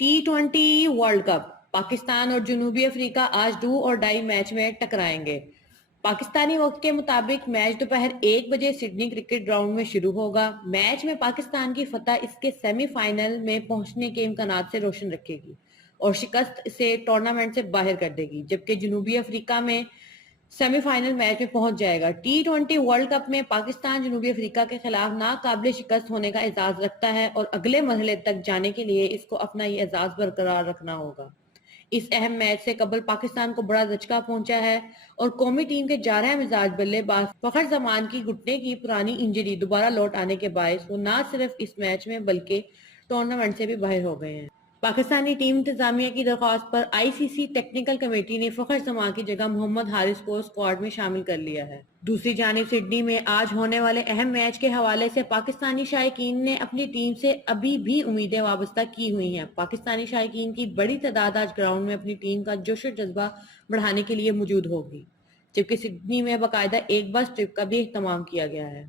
T20 world cup Pakistan اور جنوبی افریقہ آج ڈو اور ڈائی میچ میں ٹکرائیں گے۔ پاکستانی وقت کے مطابق میچ دوپہر 1 بجے سڈنی کرکٹ گراؤنڈ میں شروع ہوگا۔ میچ میں پاکستان کی فتح اس کے سیمی فائنل میں پہنچنے کے امکانات سے روشن رکھے گی اور شکست اسے ٹورنامنٹ سے باہر کر دے گی، جبکہ جنوبی افریقہ میں سیمی فائنل میچ میں پہنچ جائے گا۔ T20 ورلڈ کپ میں پاکستان جنوبی افریقہ کے خلاف ناقابل شکست ہونے کا اعزاز رکھتا ہے اور اگلے مرحلے تک جانے کے لیے اس کو اپنا یہ اعزاز برقرار رکھنا ہوگا۔ اس اہم میچ سے قبل پاکستان کو بڑا دھچکا پہنچا ہے اور قومی ٹیم کے جارحہ مزاج بلے باز فخر زمان کی گھٹنے کی پرانی انجری دوبارہ لوٹ آنے کے باعث وہ نہ صرف اس میچ میں بلکہ ٹورنامنٹ سے بھی باہر ہو گئے ہیں۔ پاکستانی ٹیم انتظامیہ کی درخواست پر ICC ٹیکنیکل کمیٹی نے فخر زمان کی جگہ محمد حارث کو اسکواڈ میں شامل کر لیا ہے۔ دوسری جانب سڈنی میں آج ہونے والے اہم میچ کے حوالے سے پاکستانی شائقین نے اپنی ٹیم سے ابھی بھی امیدیں وابستہ کی ہوئی ہیں۔ پاکستانی شائقین کی بڑی تعداد آج گراؤنڈ میں اپنی ٹیم کا جوش و جذبہ بڑھانے کے لیے موجود ہوگی، جبکہ سڈنی میں باقاعدہ ایک بس ٹرپ کا بھی اہتمام کیا گیا ہے۔